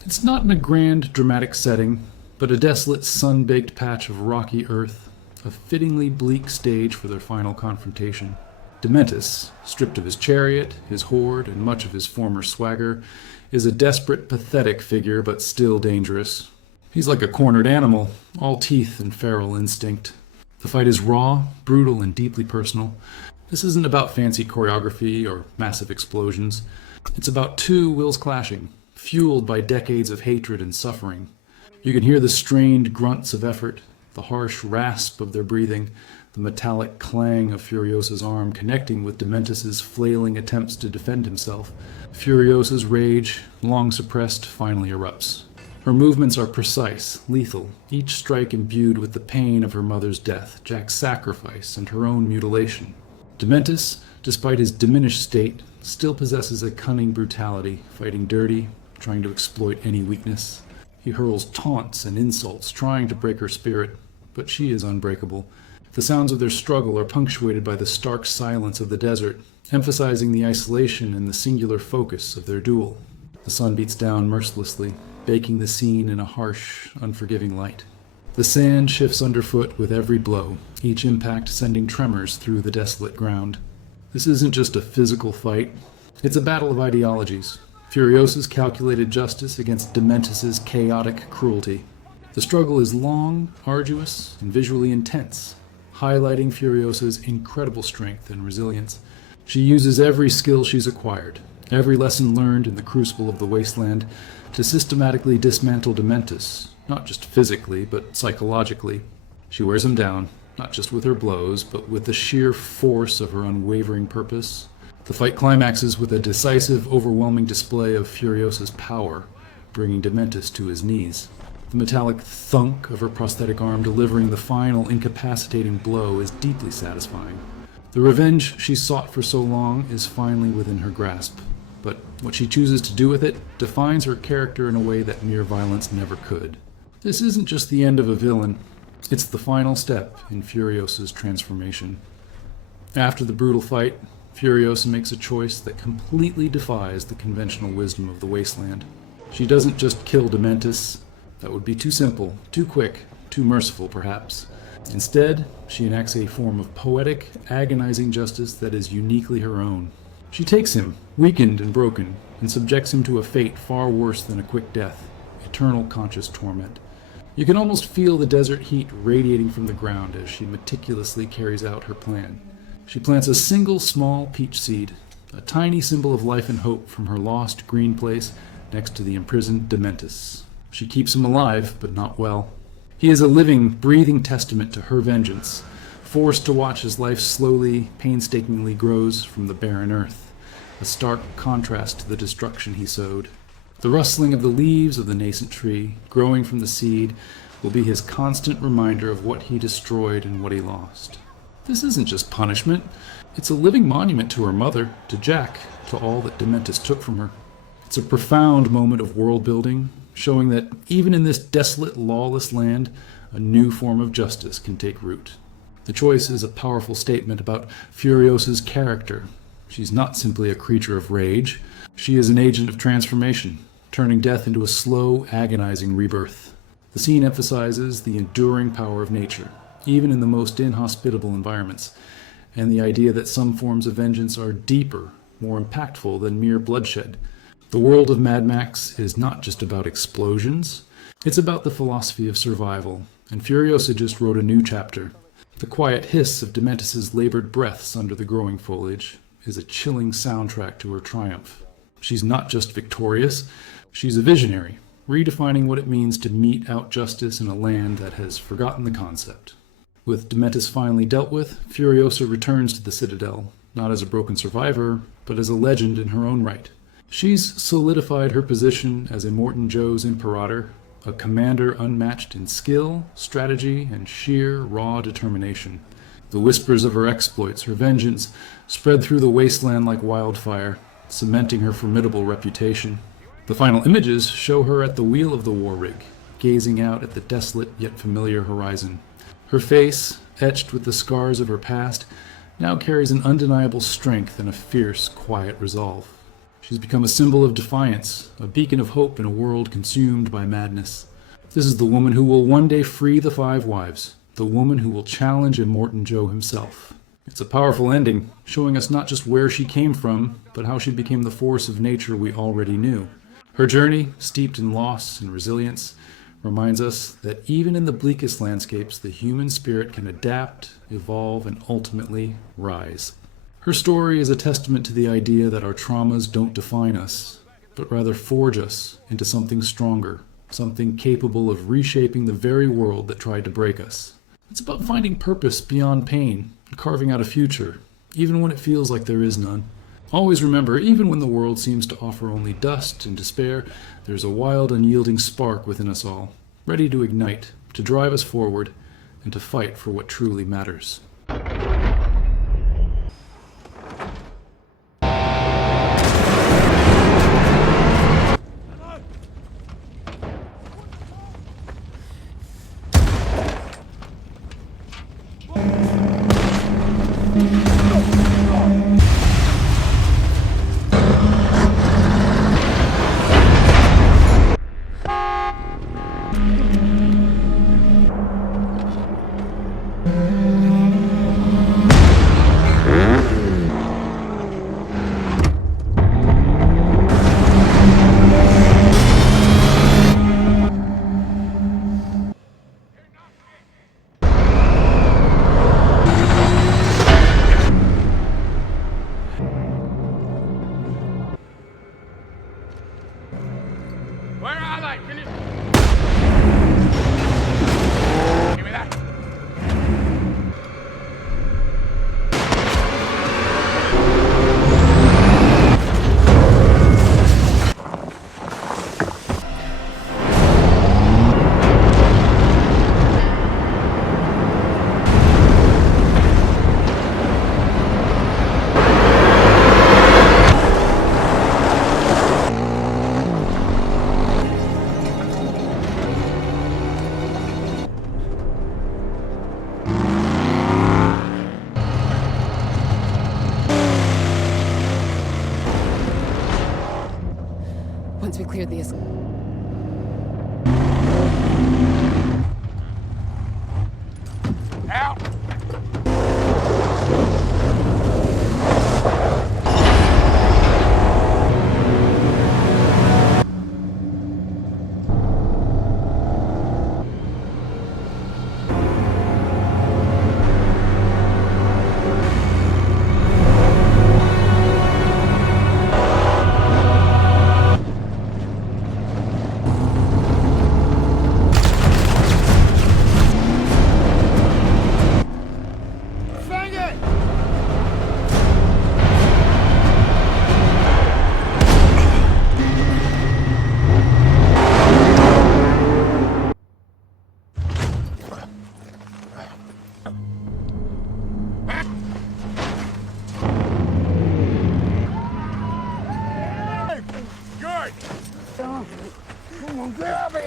It's not in a grand, dramatic setting, but a desolate, sun-baked patch of rocky earth, a fittingly bleak stage for their final confrontation. Dementus, stripped of his chariot, his horde, and much of his former swagger, is a desperate, pathetic figure, but still dangerous. He's like a cornered animal, all teeth and feral instinct. The fight is raw, brutal, and deeply personal. This isn't about fancy choreography or massive explosions. It's about two wills clashing, fueled by decades of hatred and suffering. You can hear the strained grunts of effort, the harsh rasp of their breathing, the metallic clang of Furiosa's arm connecting with Dementus's flailing attempts to defend himself. Furiosa's rage, long suppressed, finally erupts. Her movements are precise, lethal, each strike imbued with the pain of her mother's death, Jack's sacrifice, and her own mutilation. Dementus, despite his diminished state, still possesses a cunning brutality, fighting dirty, trying to exploit any weakness. He hurls taunts and insults, trying to break her spirit, but she is unbreakable. The sounds of their struggle are punctuated by the stark silence of the desert, emphasizing the isolation and the singular focus of their duel. The sun beats down mercilessly, baking the scene in a harsh, unforgiving light. The sand shifts underfoot with every blow, each impact sending tremors through the desolate ground. This isn't just a physical fight, it's a battle of ideologies. Furiosa's calculated justice against Dementus's chaotic cruelty. The struggle is long, arduous, and visually intense, highlighting Furiosa's incredible strength and resilience. She uses every skill she's acquired, every lesson learned in the crucible of the Wasteland, to systematically dismantle Dementus, not just physically, but psychologically. She wears him down, not just with her blows, but with the sheer force of her unwavering purpose. The fight climaxes with a decisive, overwhelming display of Furiosa's power, bringing Dementus to his knees. The metallic thunk of her prosthetic arm delivering the final incapacitating blow is deeply satisfying. The revenge she sought for so long is finally within her grasp, but what she chooses to do with it defines her character in a way that mere violence never could. This isn't just the end of a villain, it's the final step in Furiosa's transformation. After the brutal fight, Furiosa makes a choice that completely defies the conventional wisdom of the Wasteland. She doesn't just kill Dementus. That would be too simple, too quick, too merciful perhaps. Instead, she enacts a form of poetic, agonizing justice that is uniquely her own. She takes him, weakened and broken, and subjects him to a fate far worse than a quick death, eternal conscious torment. You can almost feel the desert heat radiating from the ground as she meticulously carries out her plan. She plants a single small peach seed, a tiny symbol of life and hope from her lost green place next to the imprisoned Dementus. She keeps him alive, but not well. He is a living, breathing testament to her vengeance, forced to watch as life slowly, painstakingly grows from the barren earth, a stark contrast to the destruction he sowed. The rustling of the leaves of the nascent tree, growing from the seed, will be his constant reminder of what he destroyed and what he lost. This isn't just punishment. It's a living monument to her mother, to Jack, to all that Dementus took from her. It's a profound moment of world building, showing that even in this desolate, lawless land, a new form of justice can take root. The choice is a powerful statement about Furiosa's character. She's not simply a creature of rage. She is an agent of transformation, turning death into a slow, agonizing rebirth. The scene emphasizes the enduring power of nature, even in the most inhospitable environments, and the idea that some forms of vengeance are deeper, more impactful than mere bloodshed. The world of Mad Max is not just about explosions, it's about the philosophy of survival, and Furiosa just wrote a new chapter. The quiet hiss of Dementus's labored breaths under the growing foliage is a chilling soundtrack to her triumph. She's not just victorious, she's a visionary, redefining what it means to mete out justice in a land that has forgotten the concept. With Dementus finally dealt with, Furiosa returns to the Citadel, not as a broken survivor, but as a legend in her own right. She's solidified her position as Immortan Joe's Imperator, a commander unmatched in skill, strategy, and sheer raw determination. The whispers of her exploits, her vengeance, spread through the wasteland like wildfire, cementing her formidable reputation. The final images show her at the wheel of the war rig, gazing out at the desolate yet familiar horizon. Her face, etched with the scars of her past, now carries an undeniable strength and a fierce, quiet resolve. She's become a symbol of defiance, a beacon of hope in a world consumed by madness. This is the woman who will one day free the Five Wives, the woman who will challenge Immortan Joe himself. It's a powerful ending, showing us not just where she came from, but how she became the force of nature we already knew. Her journey, steeped in loss and resilience, reminds us that even in the bleakest landscapes, the human spirit can adapt, evolve, and ultimately rise. Her story is a testament to the idea that our traumas don't define us, but rather forge us into something stronger, something capable of reshaping the very world that tried to break us. It's about finding purpose beyond pain and carving out a future, even when it feels like there is none. Always remember, even when the world seems to offer only dust and despair, there's a wild, unyielding spark within us all, ready to ignite, to drive us forward, and to fight for what truly matters. Where are they? Can you... Give me that. Once we clear these. Out!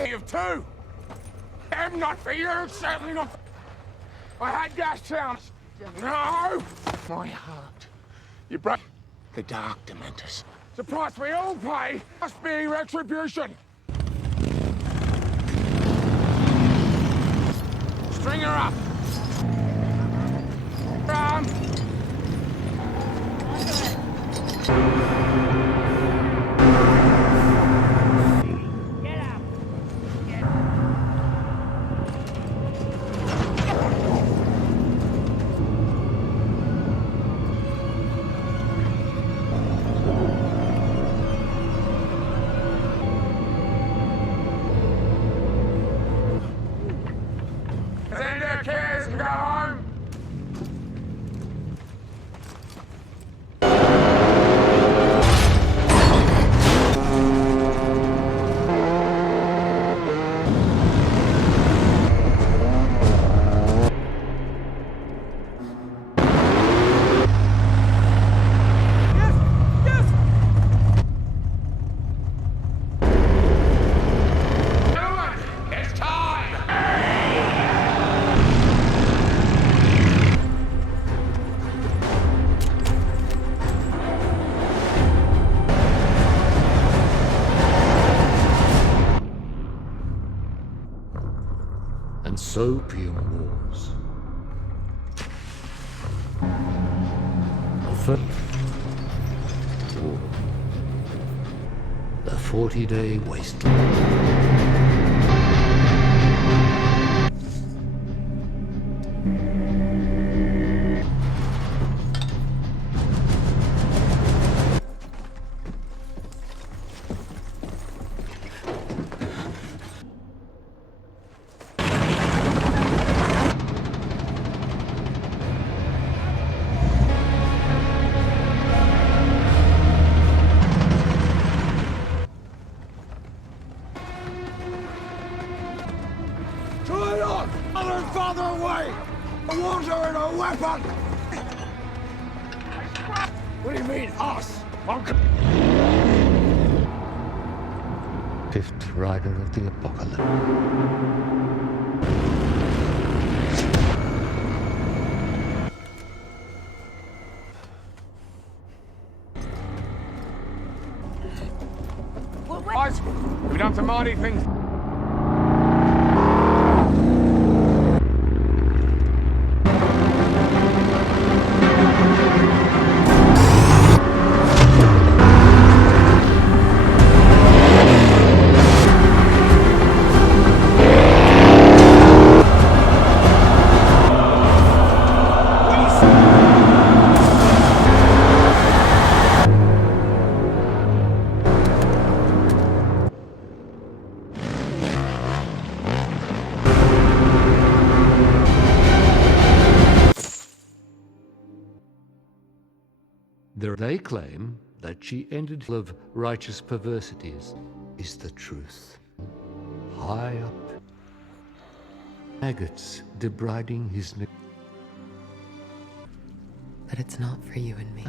You have two. I'm not for you, certainly not. I had gas towns. No! My heart. You broke the dark Dementus. The price we all pay must be retribution. String her up. Opium Wars. The first war. The 40-day wasteland. Turn on! Mother and father away! A water and a weapon! What do you mean, us? Fifth rider of the apocalypse. Guys, we've done some mighty things. They claim that she ended of righteous perversities is the truth. High up, maggots debriding his... But it's not for you and me.